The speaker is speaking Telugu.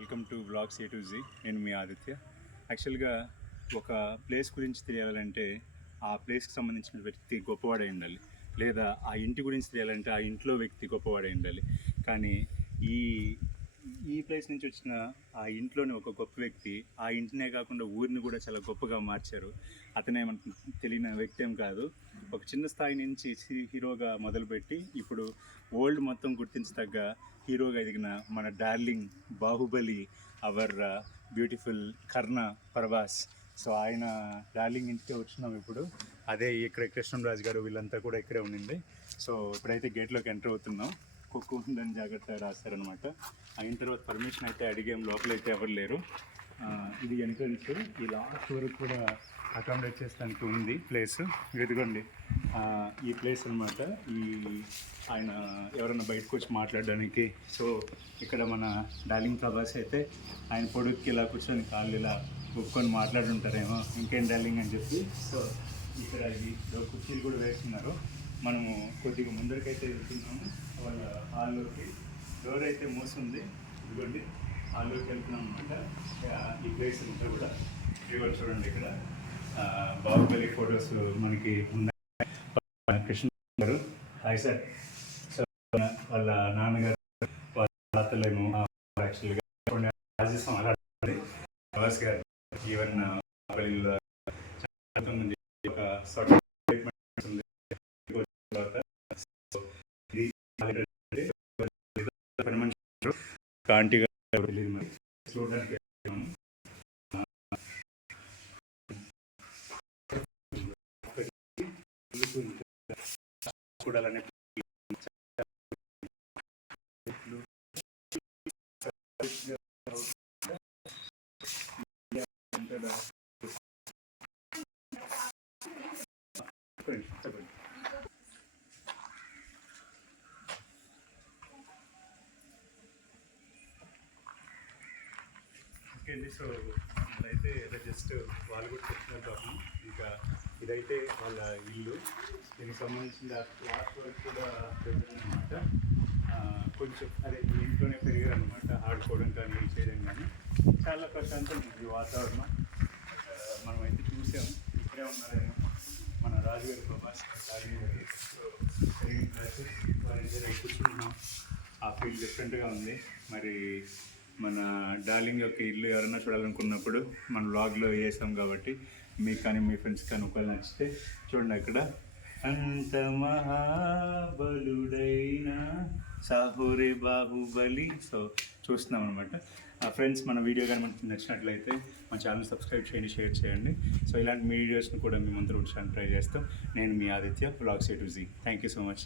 Welcome to vlogs A to Z. నేను మీ ఆదిత్య. యాక్చువల్గా ఒక ప్లేస్ గురించి తెలియాలంటే ఆ ప్లేస్కి సంబంధించిన వ్యక్తి గొప్పవాడై ఉండాలి. లేదా ఆ ఇంటి గురించి తెలియాలంటే ఆ ఇంట్లో వ్యక్తి గొప్పవాడై ఉండాలి. కానీ ఈ ఈ ప్లేస్ నుంచి వచ్చిన ఆ ఇంట్లోని ఒక గొప్ప వ్యక్తి ఆ ఇంటినే కాకుండా ఊరిని కూడా చాలా గొప్పగా మార్చారు. అతనే మనకు తెలియని వ్యక్తి ఏం కాదు. ఒక చిన్న స్థాయి నుంచి హీరోగా మొదలుపెట్టి ఇప్పుడు వరల్డ్ మొత్తం గుర్తించదగ్గ హీరోగా ఎదిగిన మన darling Baahubali our beautiful Karna Prabhas so ఆయన డార్లింగ్ ఇంటికి వచ్చినాం ఇప్పుడు. అదే ఇక్కడ కృష్ణరాజు గారు వీళ్ళంతా కూడా ఇక్కడే ఉండింది. సో ఇప్పుడైతే గేట్లోకి ఎంటర్ అవుతున్నాం. కుక్కు ఉందని జాగ్రత్తగా రాశారనమాట అయిన తర్వాత పర్మిషన్ అయితే అడిగాం లోపల అయితే ఎవరు లేరు. ఇది ఎంట్రన్స్ ఈ లాస్ట్ వరకు కూడా అకామిడేట్ చేస్తానికి ఉంది ప్లేస్ ఇదిగోండి. ఈ ప్లేస్ అన్నమాట. ఈ ఆయన ఎవరైనా బయటకు వచ్చి మాట్లాడడానికి సో ఇక్కడ మన డార్లింగ్ ప్రభాస్ అయితే ఆయన పొడుక్కి ఇలా కూర్చొని కాళ్ళు ఇలా ఒప్పుకొని మాట్లాడుంటారేమో ఇంకేం డార్లింగ్ అని చెప్పి. సో ఇక్కడ ఇది కుర్చీలు కూడా వేస్తున్నారు. మనము కొద్దిగా ముందరికైతే వెళ్తున్నాము. వాళ్ళ హాల్లోకి డోర్ అయితే మూసుంది. ఇదిగోండి హాల్లోకి వెళ్తున్నాం అనమాట ఈ ప్లేస్ అంతా కూడా ఇదిగో చూడండి ఇక్కడ. బాహుబలి ఫొటోస్ మనకి ఉన్నాయి. కృష్ణ గారు హాయ్ సార్. సో వాళ్ళ నాన్నగారు వాళ్ళ తాతలేమో యాక్చువల్గా రాజస్థాన్ అలా ప్రభాస్ గారు ఈవెన్ బాహుబలి చాలా మంది ఒక సర్ట్ ఉంది తర్వాత సో ఇది పని గారు చూడడానికి చూడాలనే అండి. సో అయితే జస్ట్ వాళ్ళు కూడా చెప్తున్నారు పాపం ఇంకా ఇదైతే వాళ్ళ ఇల్లు. దీనికి సంబంధించిన లాస్ట్ వరకు కూడా అనమాట కొంచెం అదే ఇంట్లోనే పెరిగారు అనమాట ఆడుకోవడం కానీ చేయడం కానీ. చాలా ప్రశాంతంగా ఈ వాతావరణం. మనమైతే చూసాం. ఇక్కడే ఉన్నారేమో మన రాజుగారి ప్రభాస్ రాజుగారి సో పెరిగిన క్లాసెస్ ఆ ఫీల్ డిఫరెంట్గా ఉంది. మరి మన డార్లింగ్ యొక్క ఇల్లు ఎవరైనా చూడాలనుకున్నప్పుడు మన లాగ్లో వేసాం కాబట్టి మీకు కానీ మీ ఫ్రెండ్స్ కానీ ఒకవేళ నచ్చితే చూడండి అక్కడ. అంత మహాబలుడైన సాహోరే బాహుబలి. సో చూస్తున్నాం అనమాట ఆ ఫ్రెండ్స్ మన వీడియో కానీ మనకి నచ్చినట్లయితే మా ఛానల్ సబ్స్క్రైబ్ చేయండి షేర్ చేయండి. సో ఇలాంటి మీ వీడియోస్ని కూడా మేము ముందు ఉంచడానికి ట్రై చేస్తాం. నేను మీ Aditya vlogs A to Z thank you so much